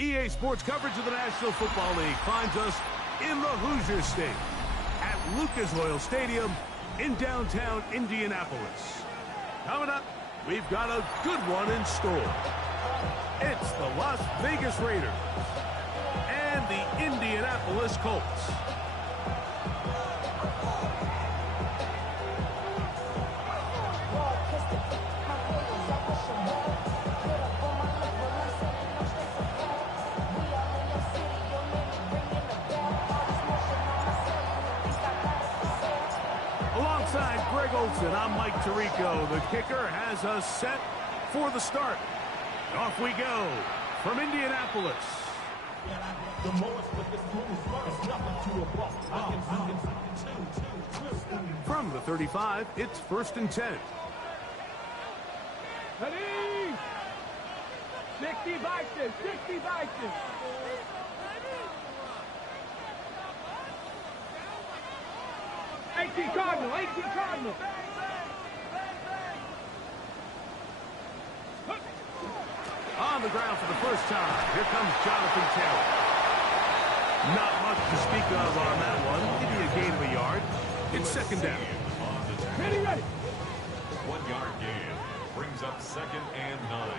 EA Sports coverage of the National Football League finds us in the Hoosier State at Lucas Oil Stadium in downtown Indianapolis. Coming up, we've got a good one in store. It's the Las Vegas Raiders and the Indianapolis Colts. I'm Mike Tirico. The kicker has us set for the start. Off we go from Indianapolis. From the 35, it's 1st and 10. Ready? 60 Vikings, 60 Vikings. Cardinal, 18 Cardinal. On the ground for the first time. Here comes Jonathan Taylor. Not much to speak of on that one. Maybe a gain of a yard. It's 2nd down. Ready. 1 yard gain brings up 2nd and 9.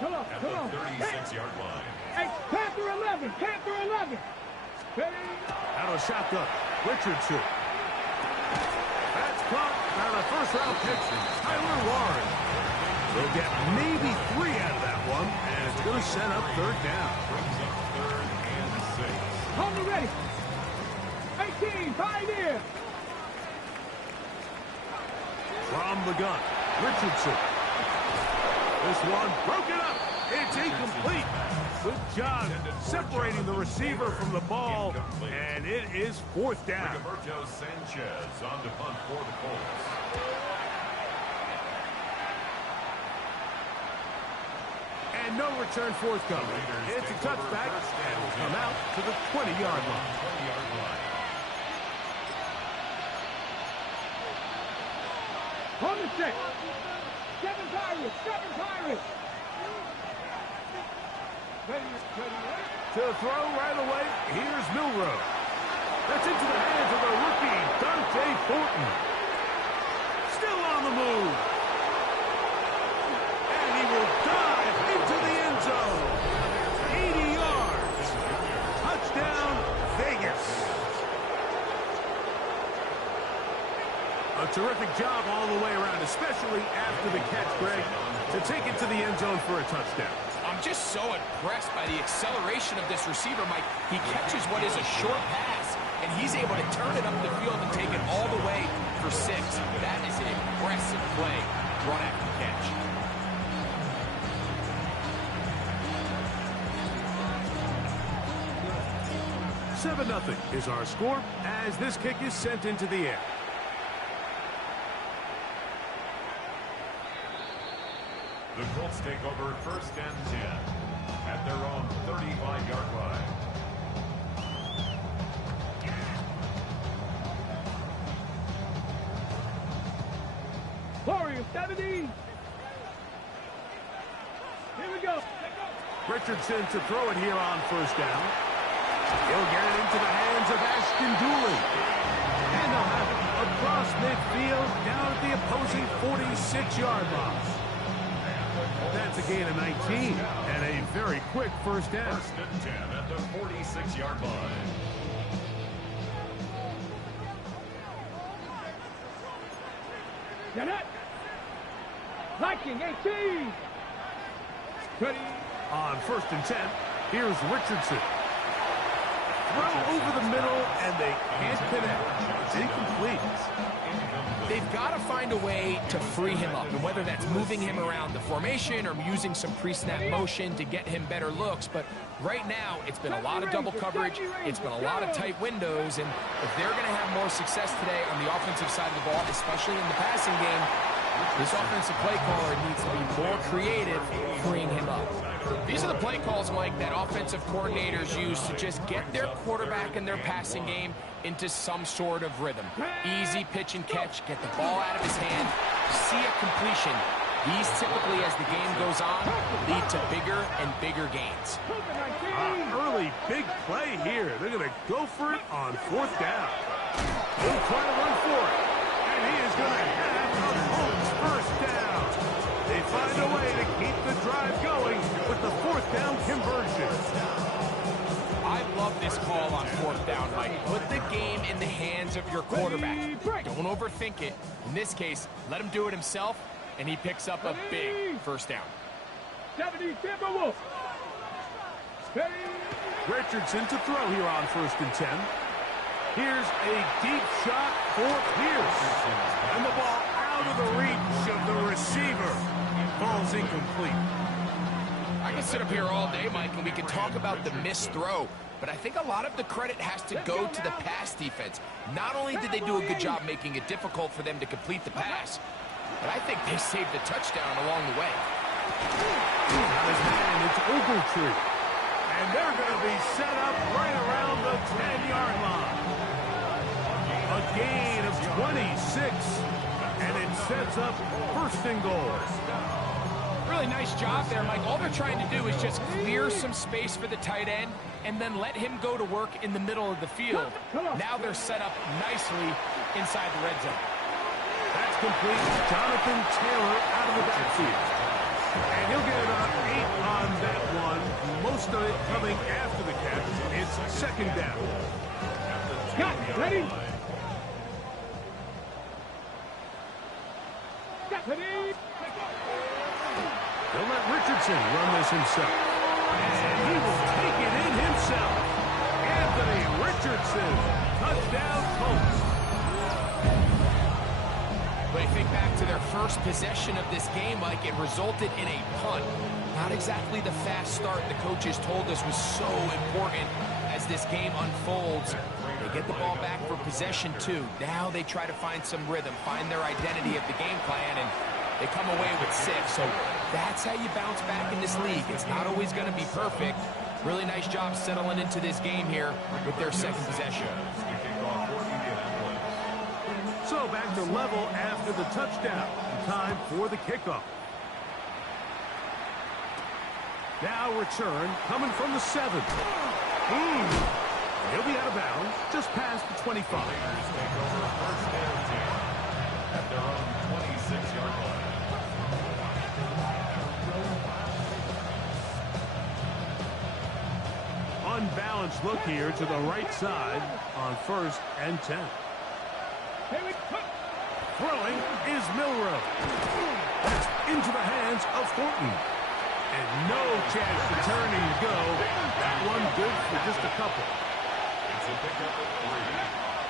Come on. At the 36-yard line. Hey, Panther 11. Ready? Out of shotgun. Richardson. That's caught. Now the first-round pick, Tyler Warren. They'll get maybe 3 out of that one, and it's going to set up 3rd down. Brings up 3rd and 6. Homer ready. 18, Pioneer. From the gun, Richardson. This one broken up. It's incomplete. Good job separating the receiver from the ball, and it is 4th down. Roberto Sanchez on to punt for the Colts. And no return forthcoming. It's a touchback, and will come out to the 20-yard line. On the check. 7 Pirates. To throw right away, here's Milrow. That's into the hands of the rookie, Dante Thornton. Still on the move. And he will dive into the end zone. 80 yards. Touchdown, Vegas. A terrific job all the way around, especially after the catch, Greg, to take it to the end zone for a touchdown. I'm just so impressed by the acceleration of this receiver, Mike. He catches what is a short pass, and he's able to turn it up the field and take it all the way for 6. That is an impressive play, run after catch. $7-0 is our score as this kick is sent into the air. The Colts take over 1st and 10 at their own 35-yard line. Warriors 70. Here we go. Richardson to throw it here on 1st down. He'll get it into the hands of Ashton Dooley. And they'll have it across midfield down at the opposing 46-yard line. That's a gain of 19 and a very quick 1st down. 1st and 10 at the 46-yard line. Get it. Viking 18. Ready. On 1st and 10, here's Richardson. Throw over the middle, and they can't connect. It's incomplete. They've got to find a way to free him up, and whether that's moving him around the formation or using some pre-snap motion to get him better looks. But right now, it's been a lot of double coverage. It's been a lot of tight windows, and if they're going to have more success today on the offensive side of the ball, especially in the passing game, this offensive play caller needs to be more creative freeing him up. These are the play calls, Mike, that offensive coordinators use to just get their quarterback and their passing game into some sort of rhythm. Easy pitch and catch, get the ball out of his hand, see a completion, These typically, as the game goes on, lead to bigger and bigger gains. Early big play here. They're going to go for it on 4th down. He'll try to run for it. And he is going to have a Colts first down. They find a way to keep the drive going with the 4th down conversion. I love this call on 4th down, Mike. Put the game in the hands of your quarterback. Don't overthink it. In this case, let him do it himself, and he picks up a big first down. 70, Timberwolves. Richardson to throw here on 1st and 10. Here's a deep shot for Pierce. And the ball out of the reach of the receiver. Ball's incomplete. I can sit up here all day, Mike, and we can talk about the missed throw, but I think a lot of the credit has to go to the pass defense. Not only did they do a good job making it difficult for them to complete the pass, but I think they saved the touchdown along the way. Got his hand, it's Ogletree. And they're going to be set up right around the 10-yard line. A gain of 26, and it sets up 1st and goal. Really nice job there, Mike. All they're trying to do is just clear some space for the tight end and then let him go to work in the middle of the field. Now they're set up nicely inside the red zone. That's complete. Jonathan Taylor out of the backfield. And he'll get about 8 on that one. Most of it coming after the catch. It's 2nd down. Scott, ready? Stephanie. He'll let Richardson run this himself. And he will take it in himself. Anthony Richardson. Touchdown, Colts. But think back to their first possession of this game, Mike, it resulted in a punt. Not exactly the fast start the coaches told us was so important as this game unfolds. They get the ball back for possession 2. Now they try to find some rhythm, find their identity of the game plan, and they come away with 6. So that's how you bounce back in this league. It's not always going to be perfect. Really nice job settling into this game here with their 2nd possession. So back to level after the touchdown. Time for the kickoff. Now return coming from the 7. He'll be out of bounds just past the 25. Take over 1st and 10 at their own 26-yard line. Unbalanced look here to the right side on 1st and 10. Throwing is Milrow. That's into the hands of Thornton. And no chance to turn and go. That one good for just a couple. It's a pickup of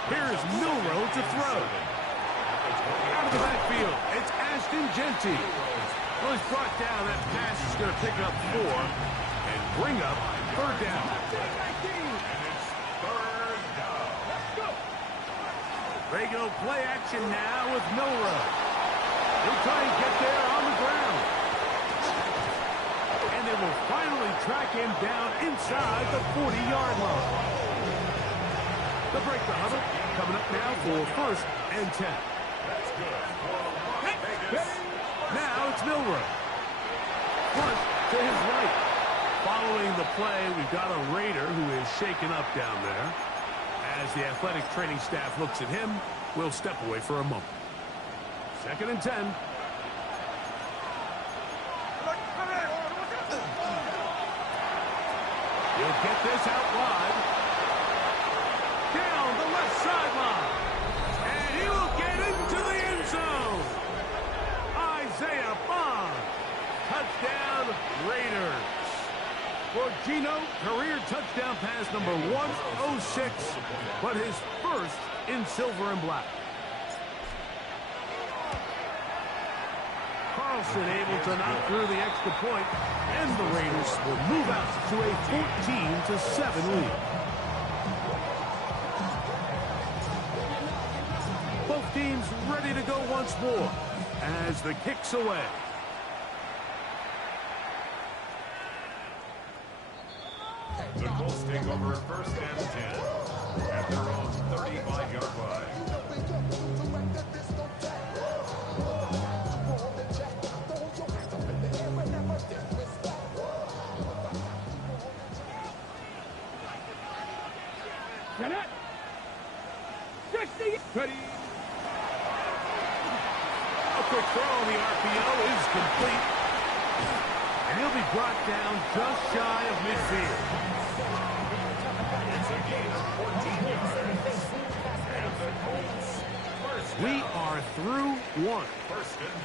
3. Here's Milrow to throw. Out of the backfield, it's Ashton Genty. Well, he's brought down. That pass is going to pick up 4 and bring up 3rd down. Regular play action now with Milrow. He'll try and get there on the ground. And they will finally track him down inside the 40-yard line. The break the huddle coming up now for 1st and 10. Now it's Milrow. Front to his right. Following the play, we've got a Raider who is shaken up down there. As the athletic training staff looks at him, we'll step away for a moment. 2nd and 10. He'll get this out wide. Down the left sideline. And he will get into the end zone. Isaiah Bond. Touchdown, Raiders. For Gino, career touchdown pass number 106, but his first in silver and black. Carlson able to knock through the extra point, and the Raiders will move out to a 14-7 lead. Both teams ready to go once more as the kick's away. The Colts take over 1st and 10 at their own 35-yard line. Ready. A quick throw on the RPO is complete. And he'll be brought down just shy of midfield. It's a gain of 14 yards. And the Colts We are through one.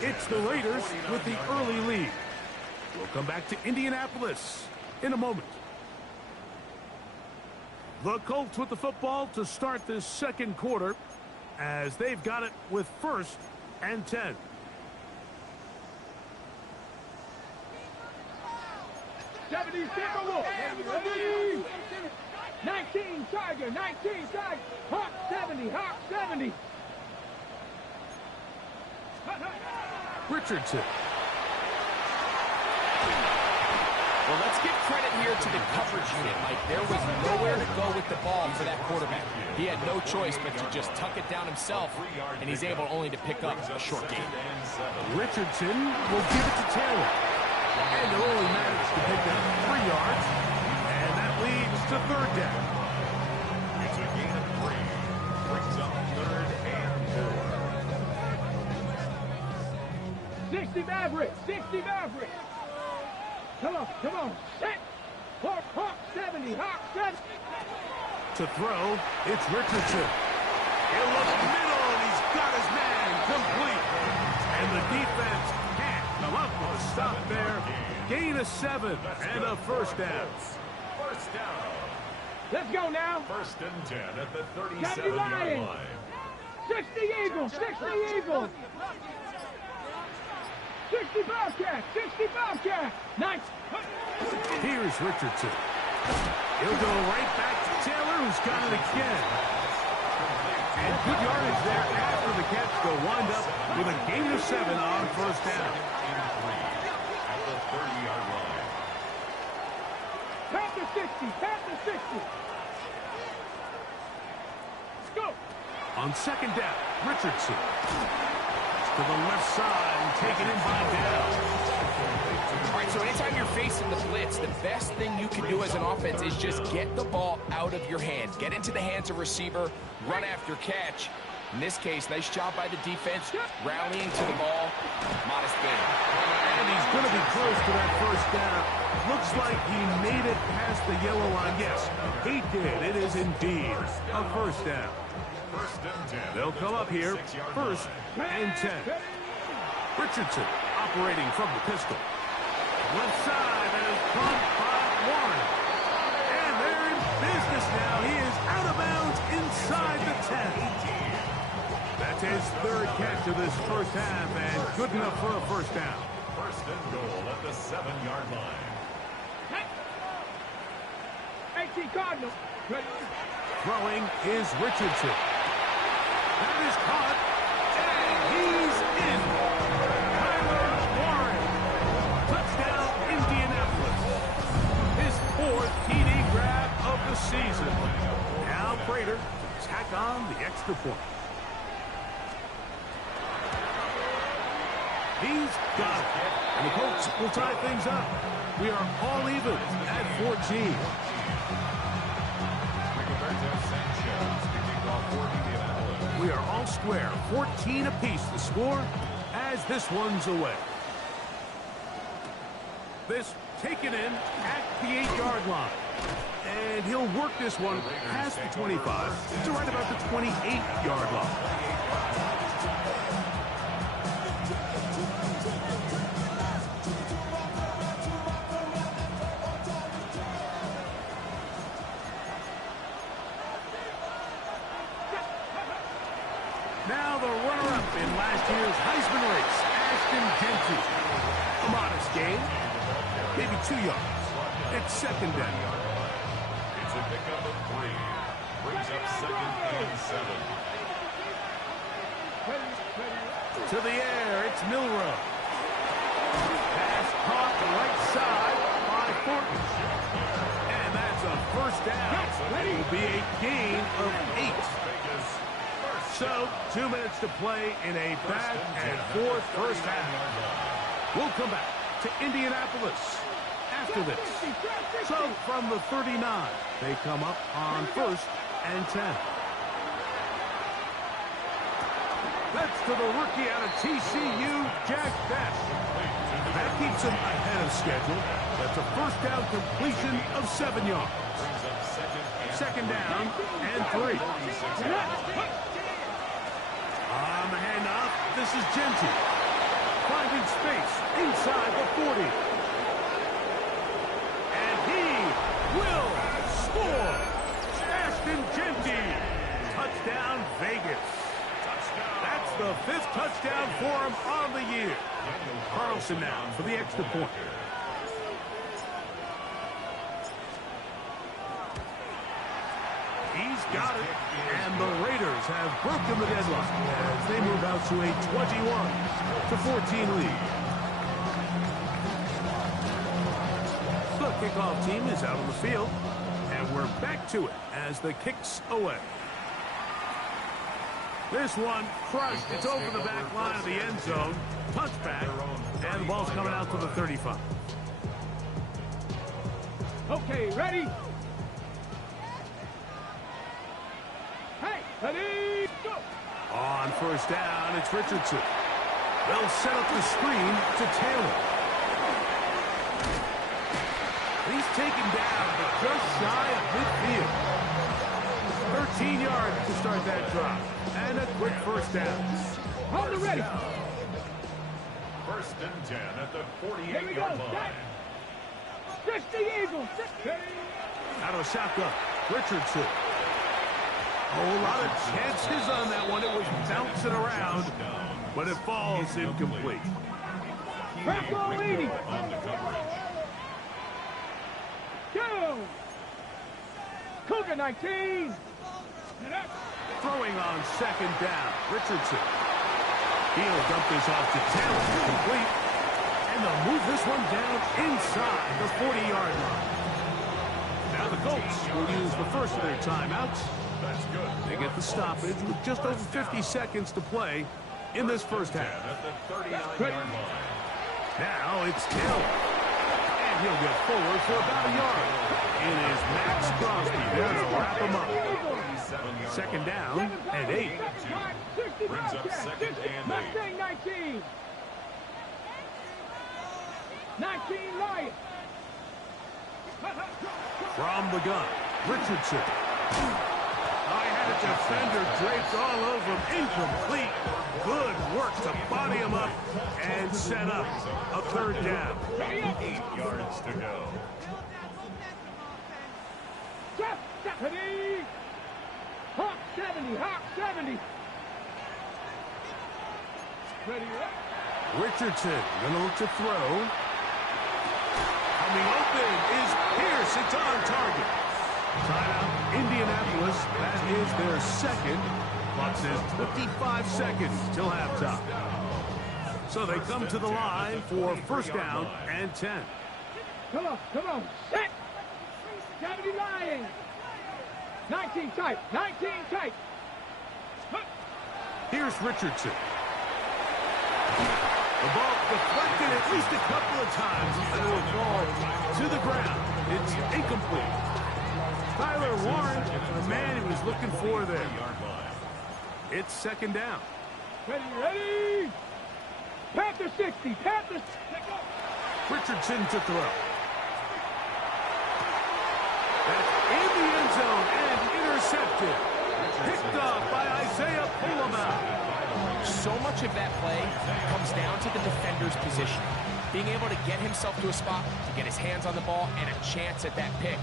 It's the Raiders with the early lead. We'll come back to Indianapolis in a moment. The Colts with the football to start this second quarter as they've got it with 1st and 10. Ready. 19 Tiger, 19 Tiger. Hawk 70, Hawk 70. Richardson. Well, let's give credit here to the coverage unit. Like, there was nowhere to go with the ball for that quarterback. He had no choice but to just tuck it down himself, and he's able only to pick up a short gain. Richardson will give it to Taylor. And they'll only manage to pick up 3 yards. And that leads to 3rd down. It's a gain of 3. Brings up 3rd and 4. 60 Maverick, 60 Maverick. Come on, set. Hawk 70, Hawk 70. To throw, it's Richardson. He'll look middle, and he's got his man complete. And the defense can't come up with a stop there. Gain of 7 and a 1st down. First down. Let's go now. 1st and 10 at the 70 37-yard Lions. line. 60 Eagles, 60 Eagles. 60 Bobcat, 60 Bobcat. Nice. Here's Richardson. He'll go right back to Taylor, who's got it again. And good yardage there after the catch. They'll wind up with a gain of 7 on 1st down. At the 30-yard line. Pat the 60, pat the 60. Let's go. On 2nd down, Richardson. To the left side and taken in by Down. All right, so anytime you're facing the blitz, the best thing you can do as an offense is just get the ball out of your hands. Get into the hands of receiver, run after catch. In this case, nice job by the defense, rallying to the ball. Modest gain. And he's going to be close to that 1st down. Looks like he made it past the yellow line. Yes, he did. It is indeed a 1st down. 1st and 10. They'll come up here, 1st and 10. Richardson operating from the pistol. Left side, and is caught by Warren. And they're in business now. He is out of bounds inside the 10. That's his 3rd catch of this 1st half, and good enough for a 1st down. 1st and goal at the 7-yard line. 18 Cardinals. Ready. Throwing is Richardson. That is caught, and he's in. Tyler Warren. Touchdown, Indianapolis. His 4th TD grab of the season. Now Prater tack on the extra point. He's got it. And the Colts will tie things up. We are all even at 14. We are all square, 14 apiece the score as this one's away. This taken in at the 8-yard line. And he'll work this one past the 25 to right about the 28-yard line. Now the runner-up in last year's Heisman race, Ashton Genty. A modest gain, maybe 2 yards. It's 2nd down. It's a pickup of 3. Brings up 2nd and 7. To the air, it's Milrow. Pass caught right side by Thornton. And that's a 1st down. It will be a gain of 8. So, 2 minutes to play in a back and forth 1st half. We'll come back to Indianapolis after this. So, from the 39, they come up on 1st and 10. That's to the rookie out of TCU, Jack Best. That keeps him ahead of schedule. That's a first down completion of 7 yards. Second down and 3. On the handoff, this is Genty. Finding space inside the 40. And he will score. Ashton Genty. Touchdown, Vegas. That's the 5th touchdown for him on the year. Carlson now for the extra point. He's got it, and the Raiders have broken the deadlock as they move out to a 21-14 lead. The kickoff team is out on the field, and we're back to it as the kick's away. This one crushed. It's over the back line of the end zone. Touchback, and the ball's coming out to the 35. Okay, ready? Hey, ready, go! On first down, it's Richardson. They'll set up the screen to Taylor. He's taken down, but just shy of midfield. 13 yards to start that drive. And a quick first down. Hold it ready. First and 10 at the Here we go. 48-yard line. Stretch the Eagles. Out of shotgun, Richardson. A whole lot of chances on that one. It was bouncing around, but it falls incomplete. Bronco leading. On the coverage. Go. Cougar 19. Throwing on second down, Richardson. He'll dump this off to Taylor, complete. And they'll move this one down inside the 40-yard line. Now the Colts will use the first of their timeouts. That's good. They get the stoppage with just over 50 seconds to play in this first half. At the 39-yard line. Now it's Taylor. And he'll get forward for about a yard. It is Max Crosby there to wrap him up. Second down and 8. Brings up second and 8. 19. 19 Lions. From the gun, Richardson. I had a defender draped all over him. Incomplete. Good work to body him up and set up a third down. 8 yards to go. Stephanie. Hawk 70. Hawk 70. Ready up. Richardson gonna look to throw. Coming open is Pierce. It's on target. Timeout, Indianapolis. That is their second. Clock says 25 seconds till halftime. So they come to the line for first down and 10. Come on. Set. 70 Lions. 19 tight. 19 tight. Here's Richardson. The ball deflected at least a couple of times, and it will fall to the ground. It's incomplete. Tyler Warren, the man he was looking for there. It's second down. Ready. Panther 60. Panther. Richardson to throw. That's in the end zone and intercepted. Picked off by Isaiah Pullman. So much of that play comes down to the defender's position. Being able to get himself to a spot, to get his hands on the ball, and a chance at that pick.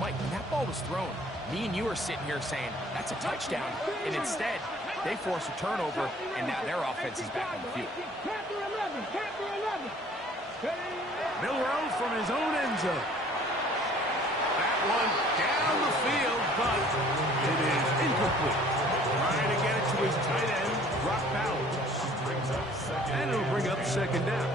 Mike, when that ball was thrown, me and you are sitting here saying, that's a touchdown. And instead, they force a turnover, and now their offense is back on the field. Panther 11. Panther 11. Milrow from his own end zone. That one down the field, but it is incomplete. Trying to get it to his tight end, Brock Bowers. And it'll bring up second down.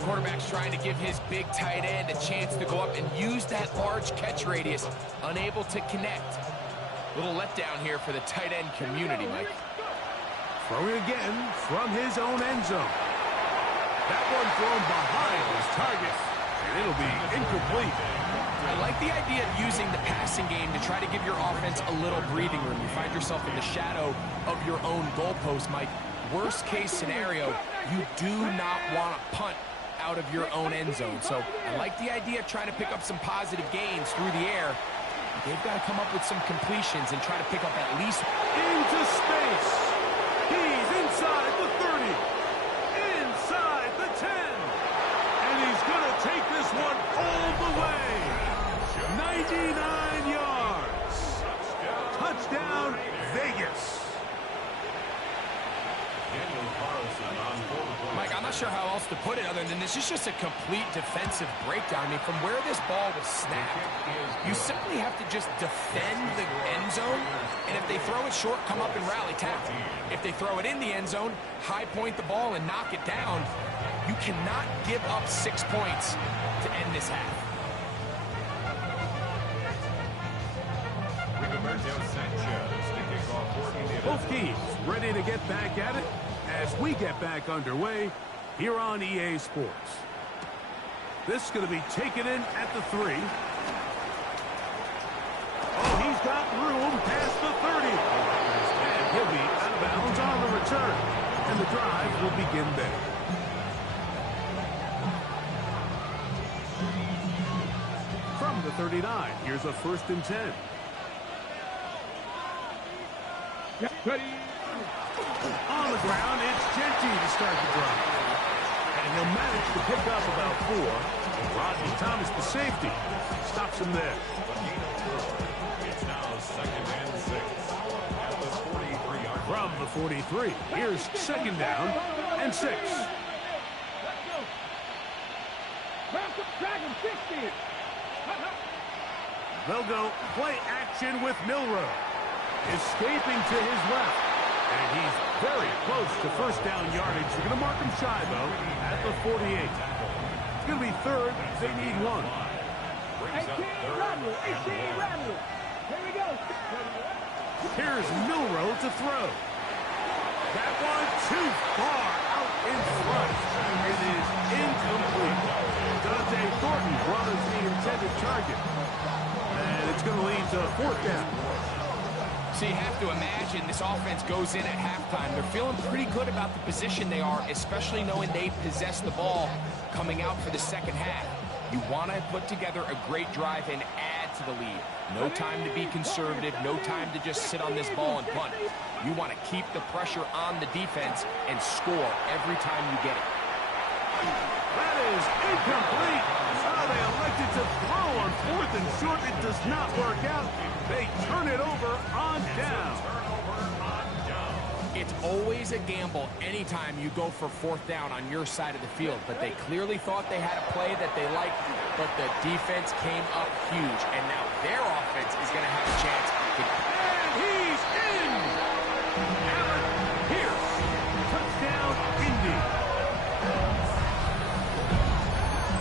Quarterback's trying to give his big tight end a chance to go up and use that large catch radius. Unable to connect. Little letdown here for the tight end community, Mike. Throwing again from his own end zone. That one thrown behind his target, and it'll be incomplete. I like the idea of using the passing game to try to give your offense a little breathing room. You find yourself in the shadow of your own goalpost, Mike. Worst case scenario, you do not want to punt out of your own end zone. So I like the idea of trying to pick up some positive gains through the air. They've got to come up with some completions and try to pick up at least into space. He's inside the 30, inside the 10, and he's going to take this one all the way. 99 yards. Touchdown, Vegas. Mike, I'm not sure how else to put it other than this is just a complete defensive breakdown. I mean, from where this ball was snapped, you simply have to just defend the end zone, and if they throw it short, come up and rally tackle. If they throw it in the end zone, high point the ball and knock it down. You cannot give up 6 points to end this half. Both teams ready to get back at it as we get back underway here on EA Sports. This is going to be taken in at the 3. Oh, he's got room past the 30. And he'll be out of bounds on the return. And the drive will begin there. From the 39, here's a 1st and 10. Ready. On the ground, it's Genty to start the drive. And he'll manage to pick up about 4. Rodney Thomas, the safety, stops him there. It's now 2nd and 6 at the 43-yard line. From the 43, here's 2nd down and 6. Let's go. Malcolm Dragon 60. They'll go play action with Milrow. Escaping to his left. And he's very close to 1st down yardage. They're going to mark him shy, though, at the 48. It's going to be 3rd. They need 1. 18 Rodney. 18 Rodney. Here we go. Here's Milrow to throw. That one too far out in front. It is incomplete. Dante Thornton was the intended target. And it's going to lead to 4th down. So you have to imagine this offense goes in at halftime. They're feeling pretty good about the position they are, especially knowing they possess the ball coming out for the second half. You want to put together a great drive and add to the lead. No time to be conservative, no time to just sit on this ball and punt. You want to keep the pressure on the defense and score every time you get it. That is incomplete. Oh, they elected to throw on 4th and short. It does not work out. They turn it over on down. It's always a gamble anytime you go for 4th down on your side of the field, but they clearly thought they had a play that they liked, but the defense came up huge, and now their offense is going to have a chance to... And he's in! Allen Pierce, touchdown, Indy.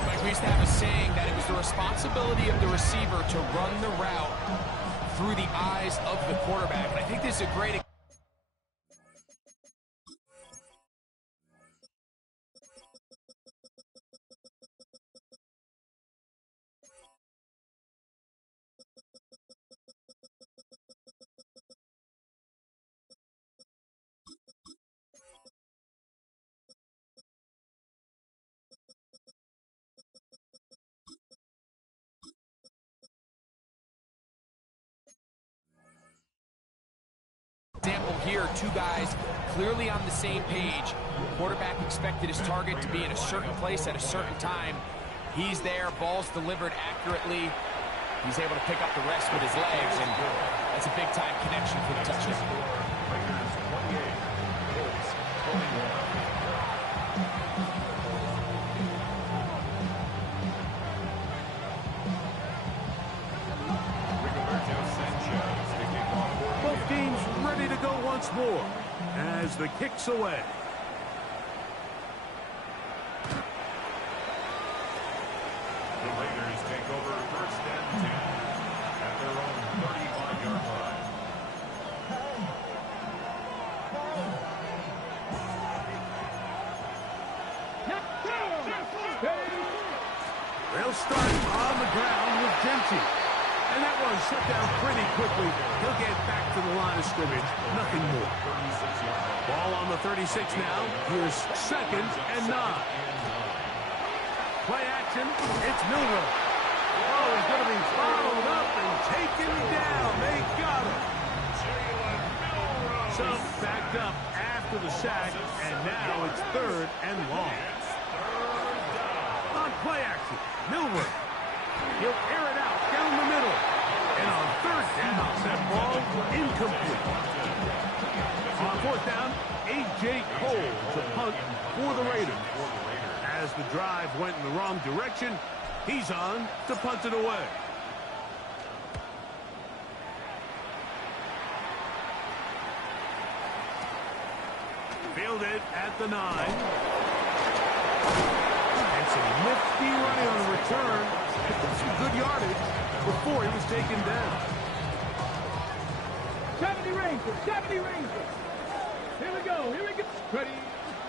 Like we used to have a saying that it was the responsibility of the receiver to run the route through the eyes of the quarterback, and I think this is a great example here. Two guys clearly on the same page. Quarterback expected his target to be in a certain place at a certain time. He's there, ball's delivered accurately. He's able to pick up the rest with his legs, and that's a big-time connection for the touchdown. Both teams ready to go once more as the kick's away. The Raiders take over 1st and 10 at their own 35-yard line. They'll They'll start on the ground with Genty. And that one shut down pretty quickly. He'll get back to the line of scrimmage. Nothing more. Ball on the 36 now. Here's 2nd and 9. Play action. It's Milroe. Oh, he's going to be followed up and taken down. They got him. So backed up after the sack, and now it's 3rd and long. On play action, Milroe. He'll air it out down the middle. And on 3rd down, that ball incomplete. On 4th down, A.J. Cole to punt for the Raiders. As the drive went in the wrong direction, he's on to punt it away. Fielded at the 9. And some nifty running on the return. Some good yardage before he was taken down. 70 Rangers, 70 Rangers. Here we go, here we go. Ready.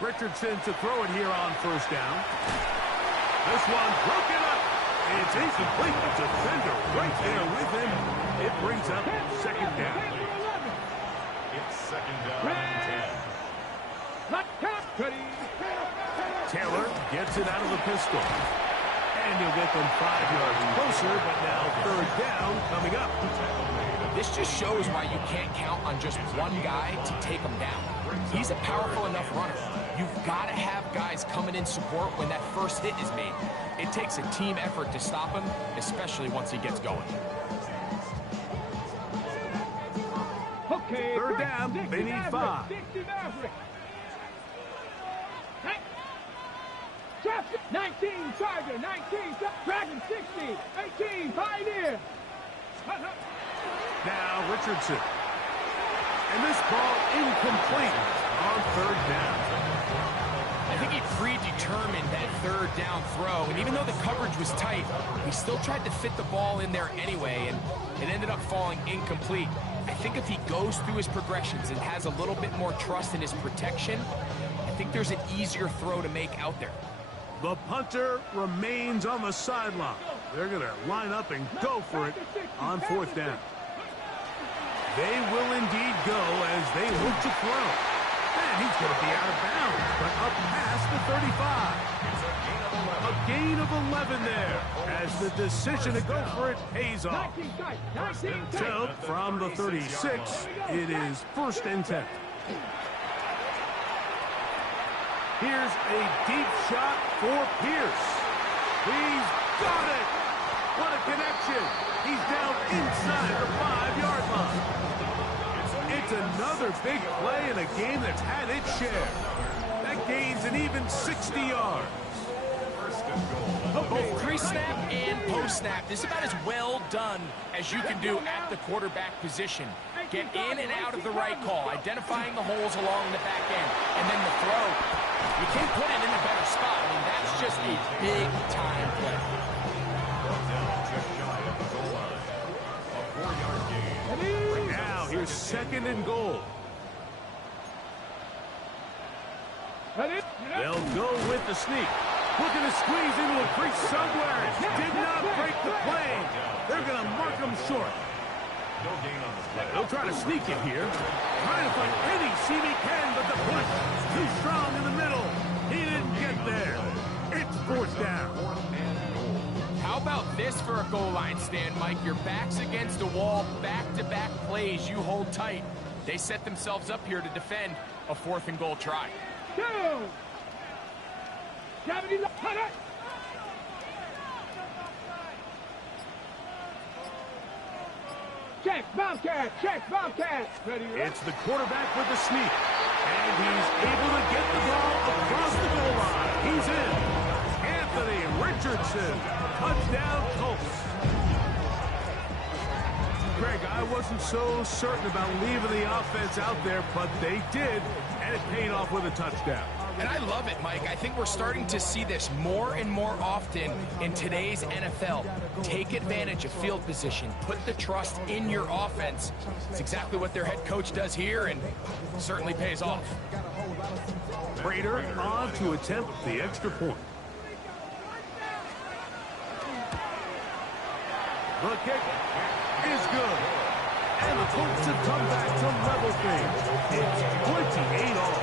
Richardson to throw it here on 1st down. This one broken up. It's incomplete. The defender right there with him. It brings up 2nd down. It's 2nd down and 10. Taylor gets it out of the pistol. And he'll get them 5 yards closer, but now 3rd down coming up. This just shows why you can't count on just one guy to take him down. He's a powerful enough runner. You've got to have guys coming in support when that first hit is made. It takes a team effort to stop him, especially once he gets going. Okay, 3rd down, they need 5. 19, Charger, 19, Dragon, 60, 18, Pioneer. Now Richardson. And this ball incomplete on 3rd down. I think he predetermined that 3rd down throw, and even though the coverage was tight, he still tried to fit the ball in there anyway, and it ended up falling incomplete. I think if he goes through his progressions and has a little bit more trust in his protection, I think there's an easier throw to make out there. The punter remains on the sideline. They're going to line up and go for it on 4th down. They will indeed go as they look to throw. And he's going to be out of bounds, but up past the 35. A gain of 11 there as the decision to go for it pays off. So from the 36, it is 1st and 10. Here's a deep shot for Pierce. He's got it. What a connection. He's down inside the 5-yard line. It's another big play in a game that's had its share. That gains an even 60 yards. Both pre-snap and post-snap, this is about as well done as you can do at the quarterback position. Get in and out of the right call, identifying the holes along the back end, and then the throw. You can't put it in a better spot. I mean, that's just a big-time play. Now here's 2nd and goal. They'll go with the sneak. Looking to squeeze into a crease somewhere. Did not break the plane. They're going to mark him short. They'll try to sneak it here. Trying to find any seam he can, but the push too strong in the middle. He didn't get there. It's 4th down. How about this for a goal line stand, Mike? Your back's against the wall, back-to-back plays you hold tight. They set themselves up here to defend a 4th and goal try. Go! Check, Bobcat, check, Bobcat. Ready, it's the quarterback with the sneak. And he's able to get the ball across the goal line. He's in. Anthony Richardson, touchdown Colts. Greg, I wasn't so certain about leaving the offense out there, but they did, and it paid off with a touchdown. And I love it, Mike. I think we're starting to see this more and more often in today's NFL. Take advantage of field position. Put the trust in your offense. It's exactly what their head coach does here, and certainly pays off. Prater on to attempt the extra point. The kick is good. And the Colts have come back to level things. It's 28 all.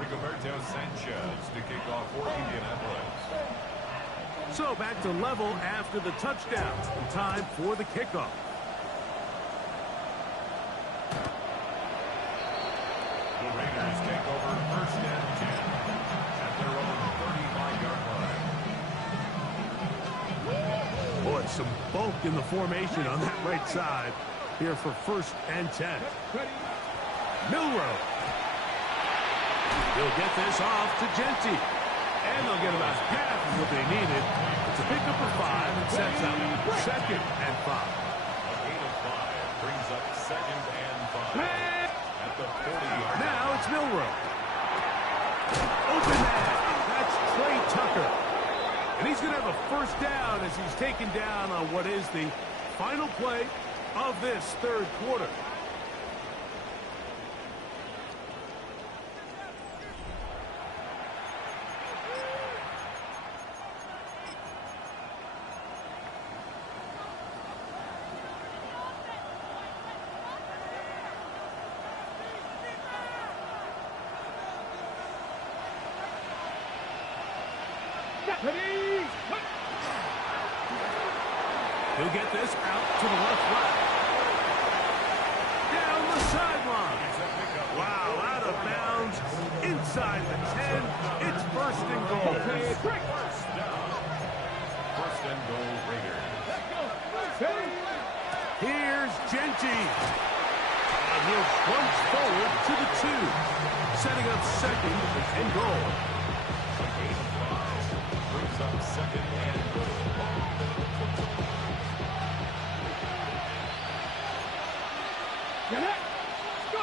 Rigoberto Sanchez to kick off for Indianapolis. So back to level after the touchdown. Time for the kickoff. The Raiders take over first and 10 at their own 35-yard line. Boy, some bulk in the formation on that right side here for first and 10. Milrow. He'll get this off to Genty. And they'll get about half of what they needed. It's a pickup of 5 and sets up second and 5. A gain of 5 brings up second and 5 at the 40-yard line. Now it's Milrow. Open man. That's Trey Tucker. And he's going to have a first down as he's taken down on what is the final play of this third quarter. He'll get this out to the left flat. Down the sideline. Wow, out of bounds. Inside the 10. It's first and goal. First and goal, Raiders. Here's Genty. And he'll punch forward to the 2. Setting up second and goal. A gain of 5 brings up second and goal. Go!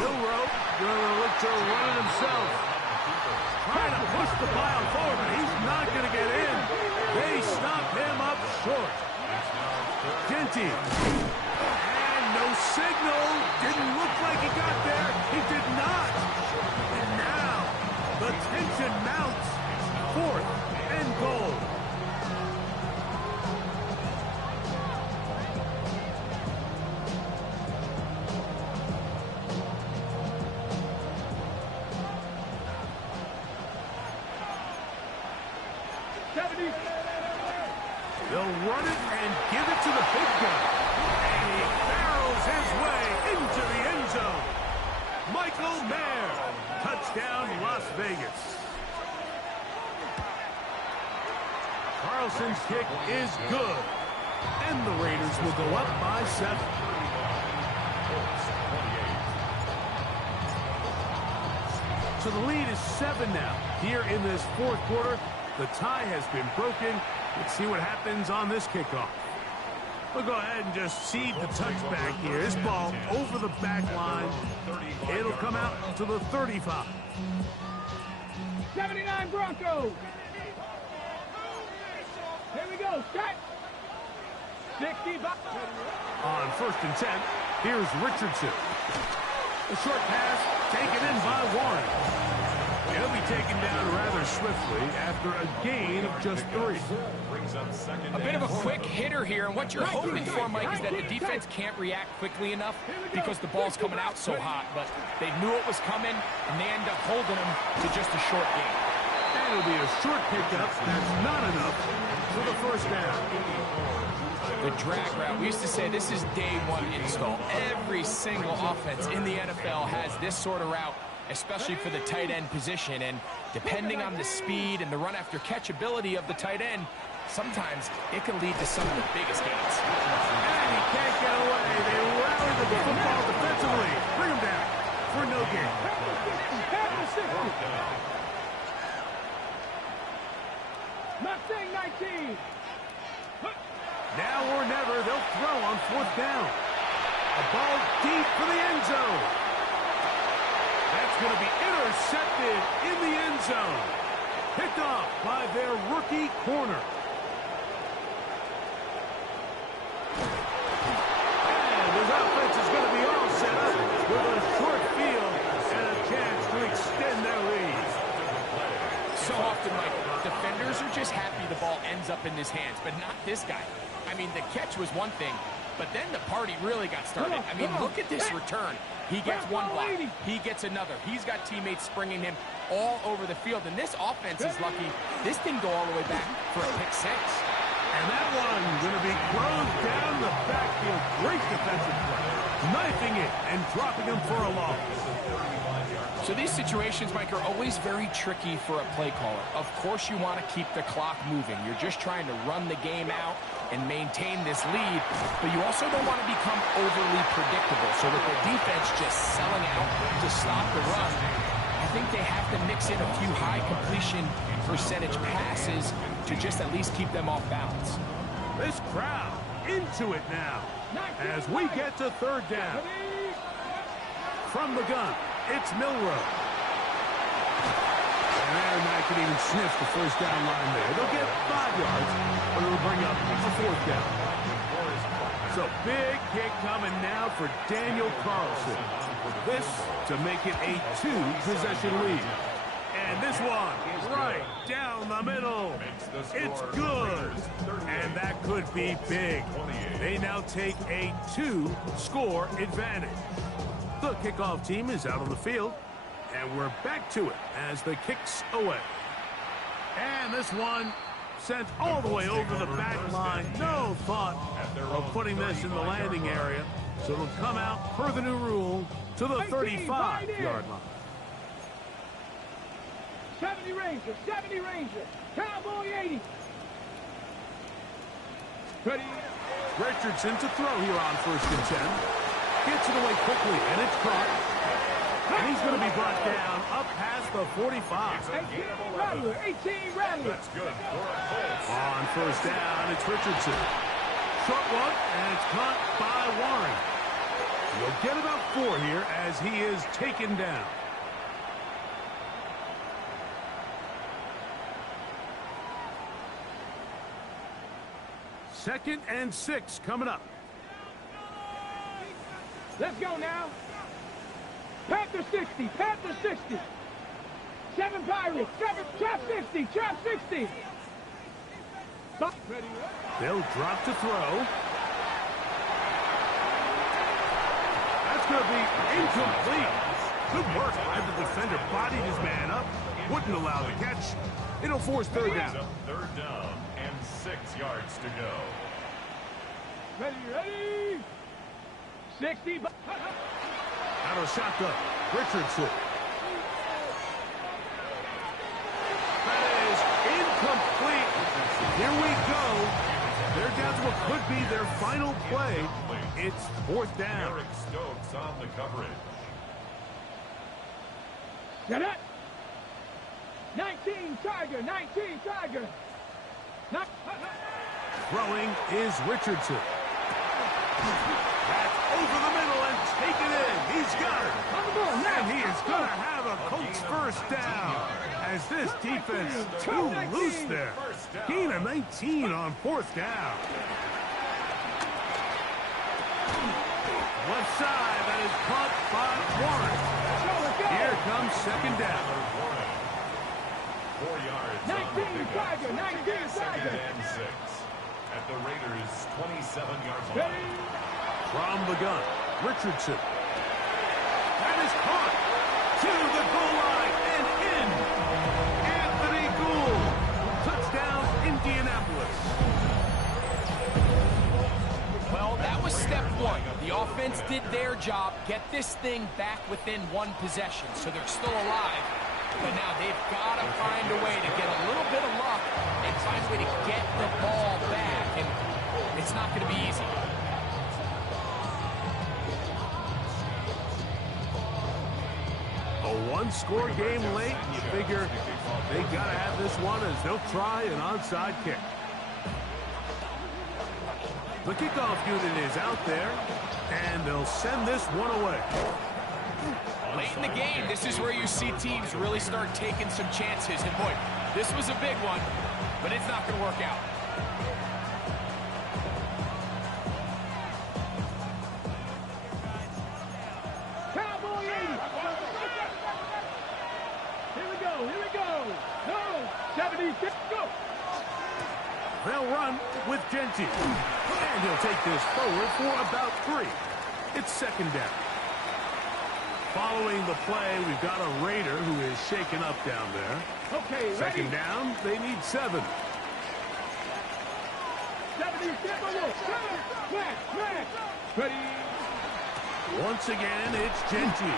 Milrow going to look to run it himself. Trying to push the pile forward, but he's not going to get in. They stop him up short. Genty. And no signal. Didn't look like he got there. He did not. And now the tension mounts. Fourth and goal. They'll run it and give it to the big guy. And he barrels his way into the end zone. Michael Mayer. Touchdown, Las Vegas. Carlson's kick is good. And the Raiders will go up by 7. So the lead is 7 now. Here in this fourth quarter, the tie has been broken. Let's see what happens on this kickoff. We'll go ahead and just seed the touchback here. This ball over the back line. It'll come out to the 35. 79 Broncos. Here we go. Set. 65. On first and 10, here's Richardson. A short pass taken in by Warren. He'll be taken down rather swiftly after a gain of just 3. A bit of a quick hitter here, and what you're hoping for, Mike, is that the defense can't react quickly enough because the ball's coming out so hot, but they knew it was coming, and they end up holding them to just a short gain. And it'll be a short pickup. That's not enough for the first down. The drag route, we used to say this is day 1 install. Every single offense in the NFL has this sort of route, especially for the tight end position, and depending on the speed and the run after catch ability of the tight end, sometimes it can lead to some of the biggest gains. And he can't get away. They rally the football defensively. Bring him down for no gain. Mustang 19. Now or never, they'll throw on fourth down. A ball deep for the end zone. That's going to be intercepted in the end zone. Picked off by their rookie corner. So often, Mike, defenders are just happy the ball ends up in his hands, but not this guy. I mean, the catch was one thing, but then the party really got started. I mean, look at this return. He gets one block. He gets another. He's got teammates springing him all over the field, and this offense is lucky. This didn't go all the way back for a pick six. And that one going to be thrown down the backfield. Great defensive play. Knifing it and dropping him for a loss. So these situations, Mike, are always very tricky for a play caller. Of course you want to keep the clock moving. You're just trying to run the game out and maintain this lead, but you also don't want to become overly predictable. So with the defense just selling out to stop the run, I think they have to mix in a few high completion percentage passes to just at least keep them off balance. This crowd into it now as we get to third down. From the gun, it's Milrow. And Matt can even sniff the first down line there. They'll get 5 yards, but it'll bring up a fourth down. So big kick coming now for Daniel Carlson. This to make it a 2-possession lead. And this one right down the middle. It's good. And that could be big. They now take a 2-score advantage. The kickoff team is out on the field, and we're back to it as the kick's away. And this one sent all the way over the back line. No thought of putting this in the landing area, so it'll come out per the new rule to the 35-yard line. 70 Ranger, 70 Ranger, Cowboy 80. Ready. Richardson to throw here on 1st and 10. Gets it away quickly, and it's caught. And he's going to be brought down up past the 45. 18 Rattler, 18 Rattler. That's good for a Colts. On 1st down, it's Richardson. Short one, and it's caught by Warren. He'll get about 4 here as he is taken down. Second and 6 coming up. Let's go now. Panther 60, Panther 60. 7 Pirates, 7, Trap 60, Trap 60. They'll drop to throw. That's going to be incomplete. Good work by the defender. Bodied his man up. Wouldn't allow the catch. It'll force third down. Third down and 6 yards to go. Ready. 60. Out of shotgun, Richardson. That is incomplete. Here we go. They're down to what could be their final play. It's 4th down. Eric Stokes on the coverage. Get it. 19 Tiger, 19 Tiger. Throwing is Richardson. That's over the middle and taken in. He's got it. And he is going to have a Colts first down as this defense too loose there. Gain of 19 on 4th down. Left side, that is caught by Warren. Here comes 2nd down. 4 yards 19 Tiger, 19 Second Tiger. and 6 at the Raiders' 27-yard line. From the gun, Richardson. That is caught to the goal line and in. Anthony Gould. Touchdown, Indianapolis. Well, that was step 1. The offense did their job, get this thing back within 1 possession, so they're still alive. But now they've got to find a way to get a little bit of luck and find a way to get the ball back, and it's not going to be easy. A 1-score game late, and you figure they got to have this one as they'll try an onside kick. The kickoff unit is out there, and they'll send this one away. Late in the game, this is where you see teams really start taking some chances. And boy, this was a big one, but it's not going to work out. Cowboy 80. Here we go. Go. 76, go. They'll run with Genty. And he'll take this forward for about 3. It's second down. Following the play, we've got a Raider who is shaken up down there. Okay, Second down, they need 7. 77, ready. Once again, it's Genty.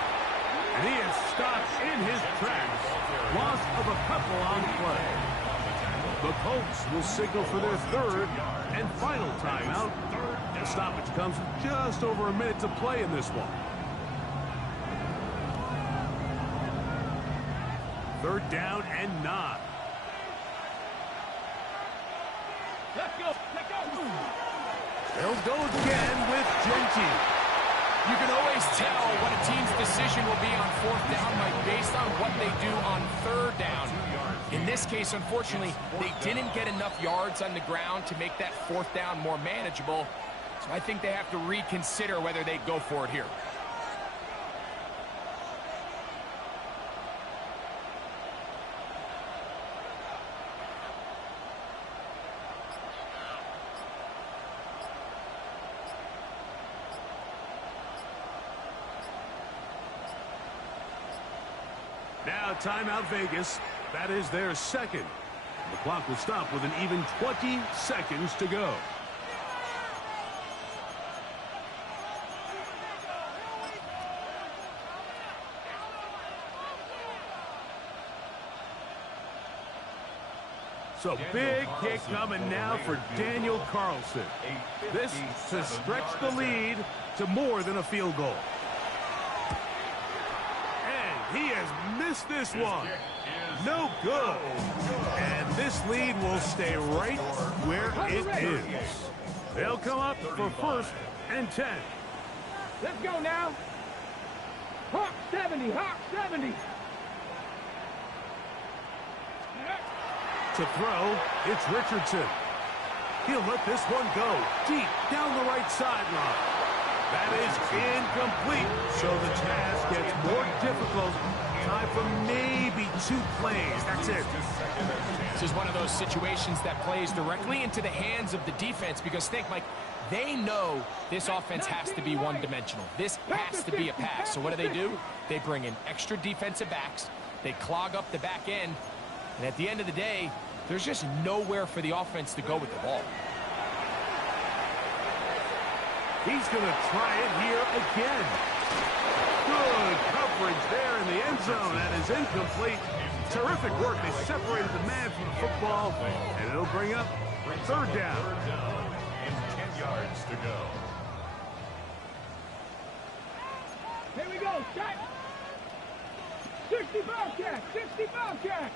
And he is stopped in his tracks. Loss of a couple on play. The Colts will signal for their 3rd and final timeout. The stoppage comes just over a minute to play in this one. 3rd down and 9. Let's go. They'll go again with Genty. You can always tell what a team's decision will be on 4th down, Mike, based on what they do on 3rd down. In this case, unfortunately, they didn't get enough yards on the ground to make that 4th down more manageable. So I think they have to reconsider whether they go for it here. Now timeout Vegas. That is their 2nd. The clock will stop with an even 20 seconds to go. So big kick coming now for Daniel Carlson. This to stretch the lead to more than a field goal. And he has missed this one. No good. And this lead will stay right where it is. They'll come up for 1st and 10. Let's go now. Hawk 70, Hawk 70. To throw, it's Richardson. He'll let this one go deep down the right sideline. That is incomplete, so the task gets more difficult. Time for maybe 2 plays. That's it. This is one of those situations that plays directly into the hands of the defense because think, Mike, they know this offense has to be one-dimensional. This has to be a pass. So what do? They bring in extra defensive backs. They clog up the back end. And at the end of the day, there's just nowhere for the offense to go with the ball. He's going to try it here again. Good coverage there in the end zone. That is incomplete. Terrific work. They separated the man from the football, and it'll bring up 3rd down. And 10 yards to go. Here we go, shot. 60 Bobcat, 60 Bobcat.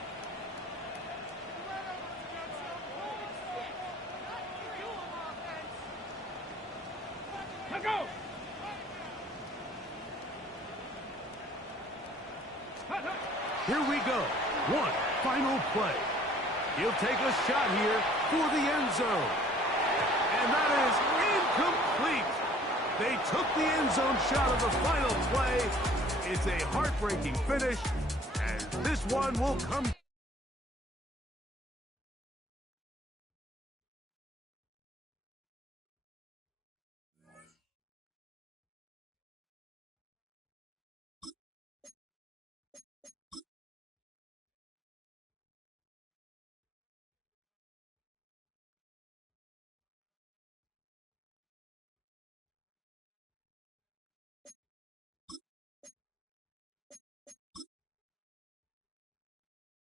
Let's go. Here we go. One final play. He'll take a shot here for the end zone. And that is incomplete. They took the end zone shot of the final play. It's a heartbreaking finish, and this one will come